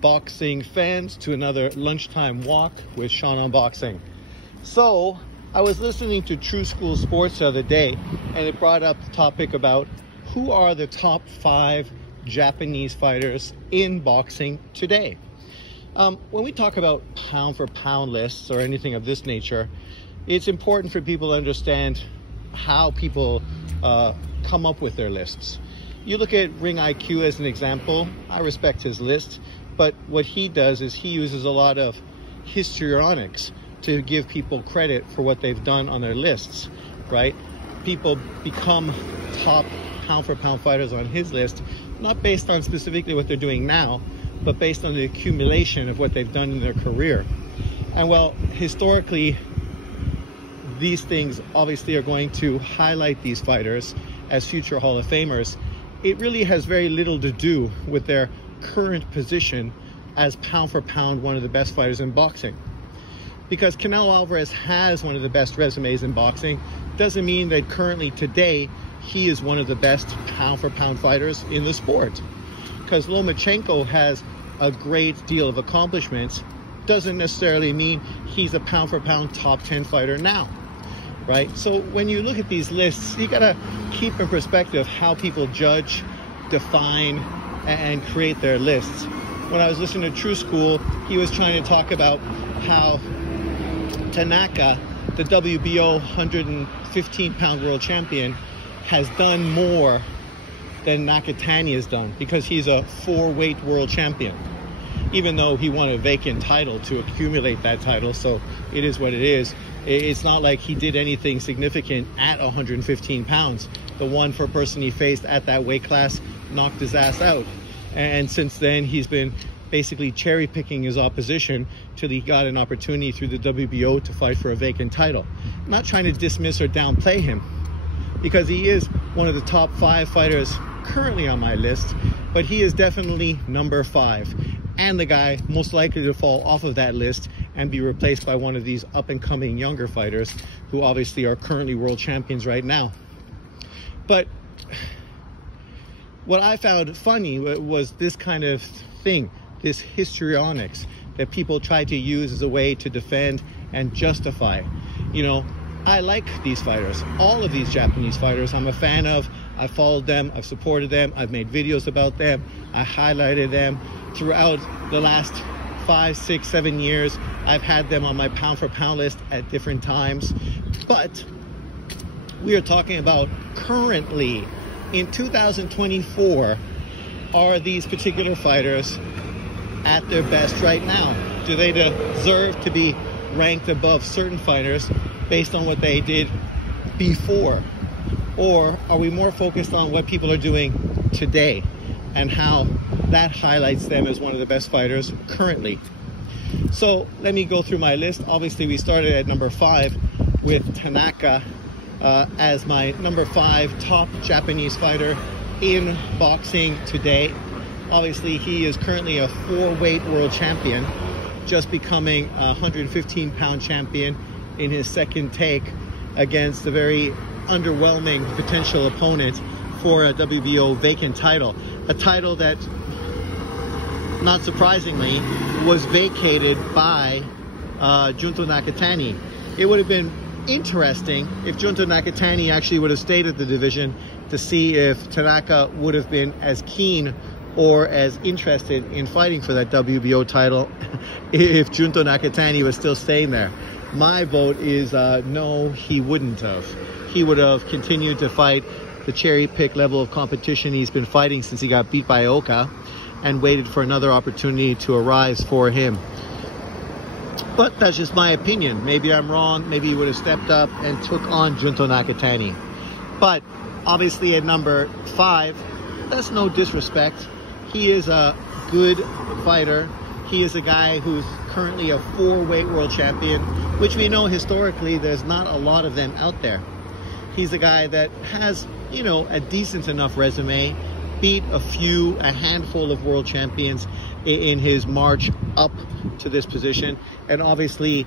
boxing fans, to another lunchtime walk with Sean on Boxing. So I was listening to True School Sports the other day, and it brought up the topic about who are the top 5 Japanese fighters in boxing today. When we talk about pound for pound lists or anything of this nature, it's important for people to understand how people come up with their lists. You look at Ring IQ as an example. I respect his list, but what he does is he uses a lot of histrionics to give people credit for what they've done on their lists, right? People become top pound for pound fighters on his list, not based on specifically what they're doing now, but based on the accumulation of what they've done in their career. And well, historically, these things obviously are going to highlight these fighters as future Hall of Famers. It really has very little to do with their current position as pound for pound one of the best fighters in boxing. Because Canelo Alvarez has one of the best resumes in boxing doesn't mean that currently today he is one of the best pound for pound fighters in the sport. Because Lomachenko has a great deal of accomplishments doesn't necessarily mean he's a pound for pound top 10 fighter now, right? So when you look at these lists, you gotta keep in perspective how people judge, define, and create their lists. When I was listening to True School, he was trying to talk about how Tanaka, the WBO 115-pound world champion, has done more than Nakatani has done because he's a 4-weight world champion, even though he won a vacant title to accumulate that title. So it is what it is. It's not like he did anything significant at 115 pounds. The one person he faced at that weight class knocked his ass out. And since then, he's been basically cherry picking his opposition till he got an opportunity through the WBO to fight for a vacant title. I'm not trying to dismiss or downplay him, because he is one of the top 5 fighters currently on my list, but he is definitely number 5 and the guy most likely to fall off of that list and be replaced by one of these up and coming younger fighters who obviously are currently world champions right now. But what I found funny was this kind of thing, this histrionics that people try to use as a way to defend and justify. You know, I like these fighters, all of these Japanese fighters. I'm a fan of. I've followed them, I've supported them, I've made videos about them, I highlighted them throughout the last 5, 6, 7 years. I've had them on my pound for pound list at different times. But we are talking about currently in 2024, are these particular fighters at their best right now? Do they deserve to be ranked above certain fighters based on what they did before? Or are we more focused on what people are doing today and how that highlights them as one of the best fighters currently? So let me go through my list. Obviously, we started at number 5 with Tanaka as my number 5 top Japanese fighter in boxing today. Obviously, he is currently a 4-weight world champion, just becoming a 115-pound champion in his second take against a very underwhelming potential opponent for a WBO vacant title. A title that, not surprisingly, was vacated by Junto Nakatani. It would have been interesting if Junto Nakatani actually would have stayed at the division to see if Tanaka would have been as keen or as interested in fighting for that WBO title if Junto Nakatani was still staying there. My vote is no, he wouldn't have. He would have continued to fight the cherry pick level of competition he's been fighting since he got beat by Oka, and waited for another opportunity to arise for him. But that's just my opinion. Maybe I'm wrong. Maybe he would have stepped up and took on Junto Nakatani. But obviously at number 5, that's no disrespect. He is a good fighter. He is a guy who's currently a 4-weight world champion, which we know historically there's not a lot of them out there. He's a guy that has, you know, a decent enough resume, beat a handful of world champions in his march up to this position, and obviously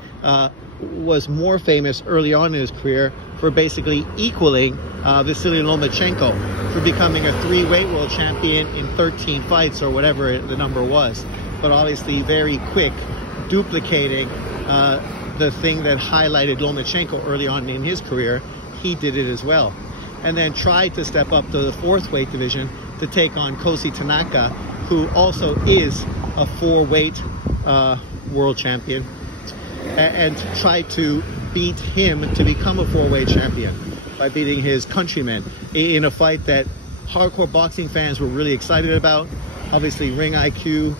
was more famous early on in his career for basically equaling Vasily Lomachenko, for becoming a 3-weight world champion in 13 fights, or whatever the number was. But obviously very quick, duplicating the thing that highlighted Lomachenko early on in his career. He did it as well, and then tried to step up to the 4th weight division to take on Kosi Tanaka, who also is a 4-weight world champion, and tried to beat him to become a 4-weight champion by beating his countryman in a fight that hardcore boxing fans were really excited about. Obviously, Ring IQ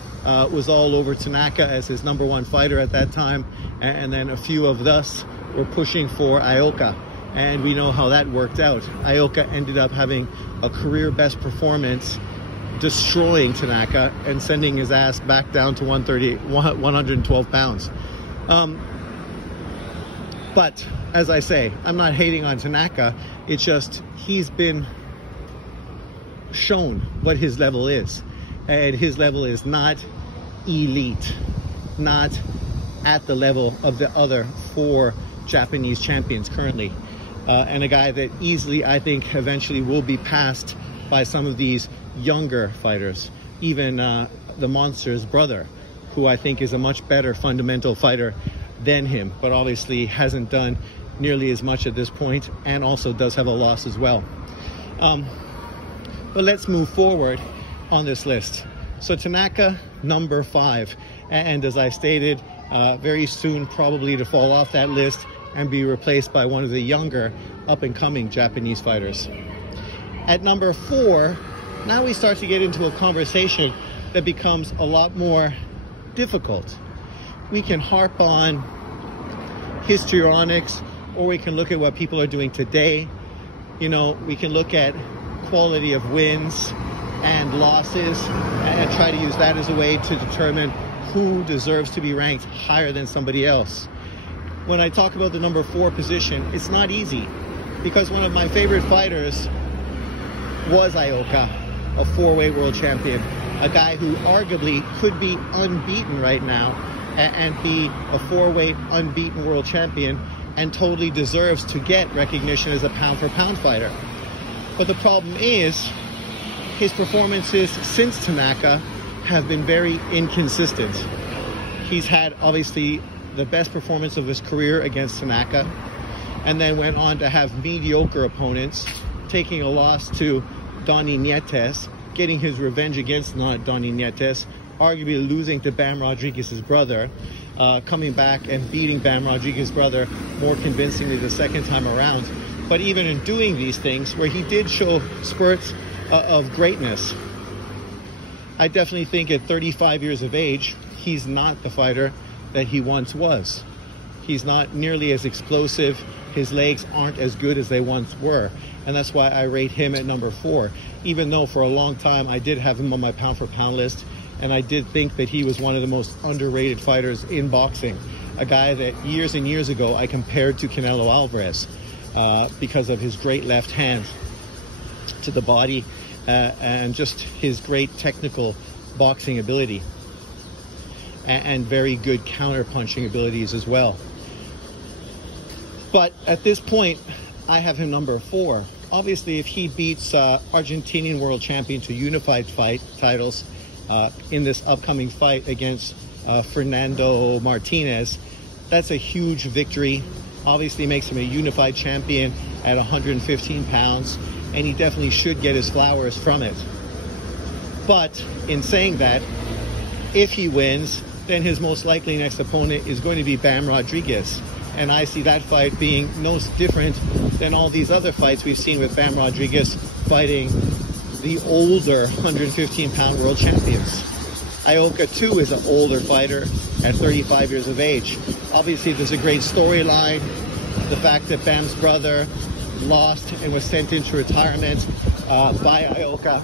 was all over Tanaka as his #1 fighter at that time, and then a few of us were pushing for Ioka, and we know how that worked out. Ioka ended up having a career best performance, destroying Tanaka and sending his ass back down to 112 pounds. But as I say, I'm not hating on Tanaka. It's just he's been shown what his level is, and his level is not elite, not at the level of the other 4 Japanese champions currently, and a guy that easily, I think, eventually will be passed by some of these younger fighters, even the Monster's brother, who I think is a much better fundamental fighter than him, but obviously hasn't done nearly as much at this point, and also does have a loss as well. But let's move forward on this list. So Tanaka, number 5, and as I stated, very soon probably to fall off that list and be replaced by one of the younger up-and-coming Japanese fighters. At number 4, now we start to get into a conversation that becomes a lot more difficult. We can harp on histrionics, or we can look at what people are doing today. You know, we can look at quality of wins and losses and try to use that as a way to determine who deserves to be ranked higher than somebody else. When I talk about the number 4 position, it's not easy, because one of my favorite fighters was Ioka, a 4-weight world champion, a guy who arguably could be unbeaten right now and be a 4-weight unbeaten world champion, and totally deserves to get recognition as a pound-for-pound fighter. But the problem is, his performances since Tanaka have been very inconsistent. He's had, obviously, the best performance of his career against Tanaka, and then went on to have mediocre opponents, taking a loss to Donny Nietes, getting his revenge against Donny Nietes, arguably losing to Bam Rodriguez's brother, coming back and beating Bam Rodriguez's brother more convincingly the second time around. But even in doing these things, where he did show spurts of greatness, I definitely think at 35 years of age, he's not the fighter that he once was. He's not nearly as explosive. His legs aren't as good as they once were. And that's why I rate him at number 4, even though for a long time I did have him on my pound-for-pound list, and I did think that he was one of the most underrated fighters in boxing. A guy that years and years ago I compared to Canelo Alvarez because of his great left hand to the body and just his great technical boxing ability and very good counter-punching abilities as well. But at this point, I have him number 4. Obviously, if he beats Argentinian world champion to unified fight titles in this upcoming fight against Fernando Martinez, that's a huge victory. Obviously makes him a unified champion at 115 pounds, and he definitely should get his flowers from it. But in saying that, if he wins, then his most likely next opponent is going to be Bam Rodriguez. And I see that fight being no different than all these other fights we've seen with Bam Rodriguez fighting the older 115-pound world champions. Ioka, too, is an older fighter at 35 years of age. Obviously, there's a great storyline. The fact that Bam's brother lost and was sent into retirement by Ioka.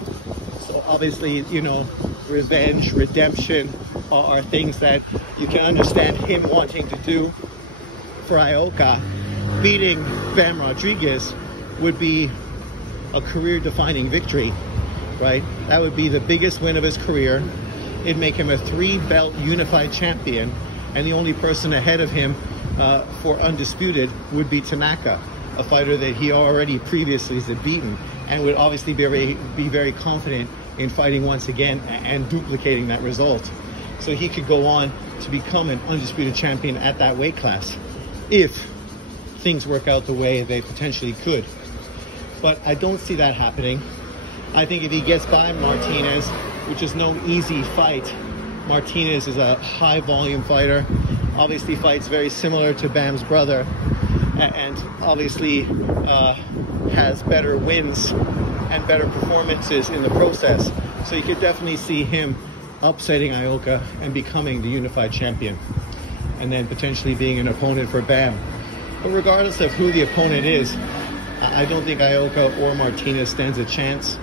So obviously, you know, revenge, redemption are things that you can understand him wanting to do. For Ioka, beating Bam Rodriguez would be a career-defining victory. right? That would be the biggest win of his career. It'd make him a 3-belt unified champion, and the only person ahead of him for undisputed would be Tanaka, a fighter that he already previously had beaten, and would obviously be very confident in fighting once again and duplicating that result. So he could go on to become an undisputed champion at that weight class if things work out the way they potentially could. But I don't see that happening. I think if he gets by Martinez, which is no easy fight, Martinez is a high volume fighter, obviously fights very similar to Bam's brother, and obviously has better wins and better performances in the process. So you could definitely see him upsetting Ioka and becoming the unified champion, and then potentially being an opponent for Bam. But regardless of who the opponent is, I don't think Ioka or Martinez stands a chance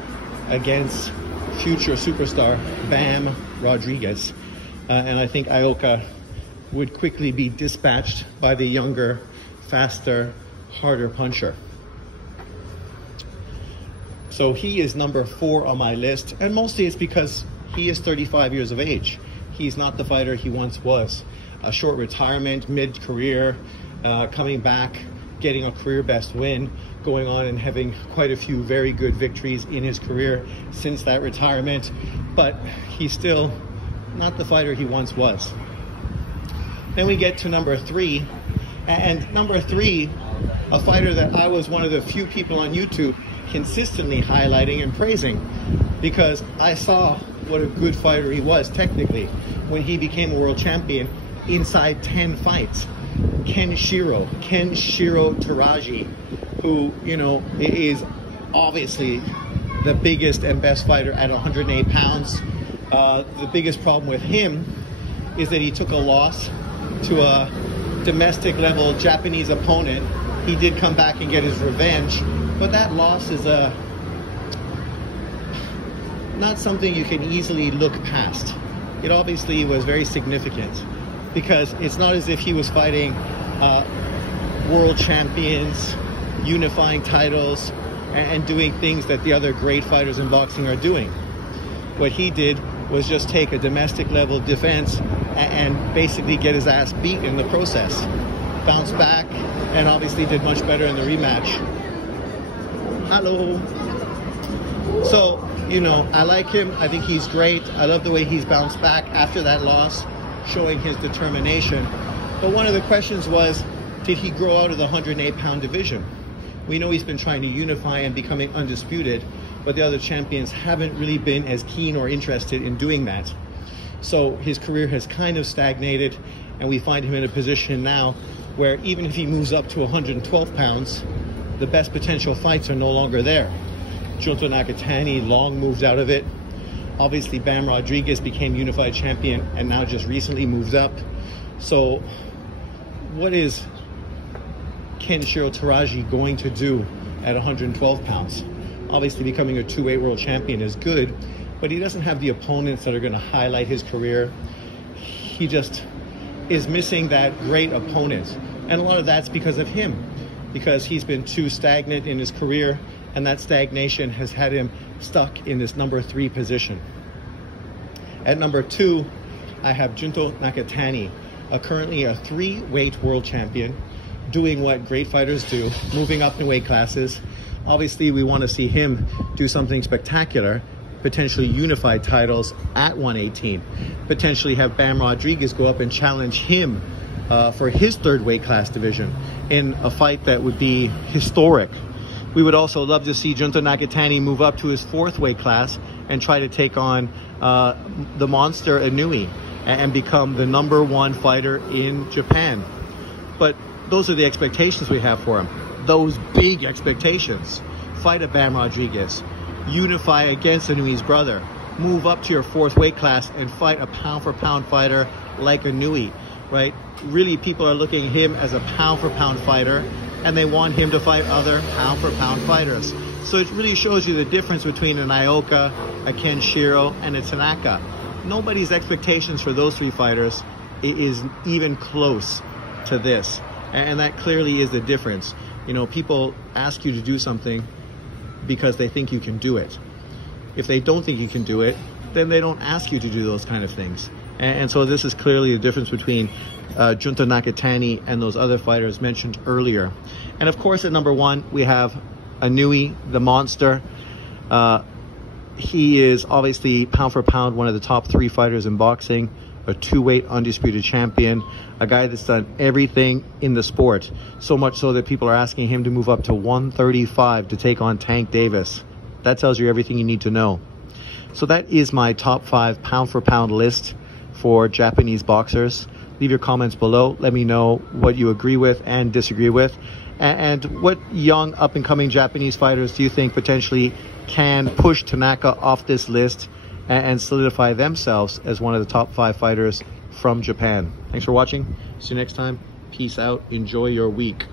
against future superstar Bam Rodriguez. And I think Ioka would quickly be dispatched by the younger, faster, harder puncher. So he is number 4 on my list, and mostly it's because he is 35 years of age. He's not the fighter he once was. A short retirement, mid-career, coming back, getting a career best win, going on and having quite a few very good victories in his career since that retirement, but he's still not the fighter he once was. Then we get to number 3, and number 3, a fighter that I was one of the few people on YouTube consistently highlighting and praising, because I saw what a good fighter he was technically when he became a world champion inside 10 fights. Kenshiro Teraji, who, you know, is obviously the biggest and best fighter at 108 pounds. The biggest problem with him is that he took a loss to a domestic level Japanese opponent. He did come back and get his revenge, but that loss is not something you can easily look past. It obviously was very significant, because it's not as if he was fighting world champions, unifying titles, and doing things that the other great fighters in boxing are doing. What he did was just take a domestic level defense and basically get his ass beat in the process. Bounced back and obviously did much better in the rematch. Hello. So, you know, I like him. I think he's great. I love the way he's bounced back after that loss, showing his determination. But one of the questions was, did he grow out of the 108-pound division? We know he's been trying to unify and becoming undisputed, but the other champions haven't really been as keen or interested in doing that. So his career has kind of stagnated, and we find him in a position now where even if he moves up to 112 pounds, the best potential fights are no longer there. Junto Nakatani long moved out of it. Obviously, Bam Rodriguez became unified champion and now just recently moved up. So what is Kenshiro Teraji going to do at 112 pounds? Obviously, becoming a 2-weight world champion is good, but he doesn't have the opponents that are going to highlight his career. He just is missing that great opponent. And a lot of that's because of him, because he's been too stagnant in his career, and that stagnation has had him stuck in this number 3 position. At number 2, I have Junto Nakatani, currently a 3-weight world champion, doing what great fighters do, moving up in weight classes. Obviously, we want to see him do something spectacular, potentially unify titles at 118, potentially have Bam Rodriguez go up and challenge him for his 3rd weight class division in a fight that would be historic. We would also love to see Junto Nakatani move up to his 4th weight class and try to take on the monster Inoue and become the number 1 fighter in Japan. But those are the expectations we have for him. Those big expectations. Fight a Bam Rodriguez. Unify against Inoue's brother. Move up to your 4th weight class and fight a pound-for-pound fighter like Inoue, right? Really, people are looking at him as a pound-for-pound fighter, and they want him to fight other pound-for-pound fighters. So it really shows you the difference between an Ioka, a Kenshiro, and a Tanaka. Nobody's expectations for those 3 fighters is even close to this. And that clearly is the difference. You know, people ask you to do something because they think you can do it. If they don't think you can do it, then they don't ask you to do those kind of things. And so this is clearly the difference between Junta Nakatani and those other fighters mentioned earlier. And of course, at number 1, we have Inoue, the monster. He is obviously pound for pound one of the top 3 fighters in boxing, a 2-weight undisputed champion, a guy that's done everything in the sport, so much so that people are asking him to move up to 135 to take on Tank Davis. That tells you everything you need to know. So that is my top 5 pound for pound list for Japanese boxers. Leave your comments below. Let me know what you agree with and disagree with. And what young up-and-coming Japanese fighters do you think potentially can push Tanaka off this list and solidify themselves as one of the top 5 fighters from Japan? Thanks for watching. See you next time. Peace out. Enjoy your week.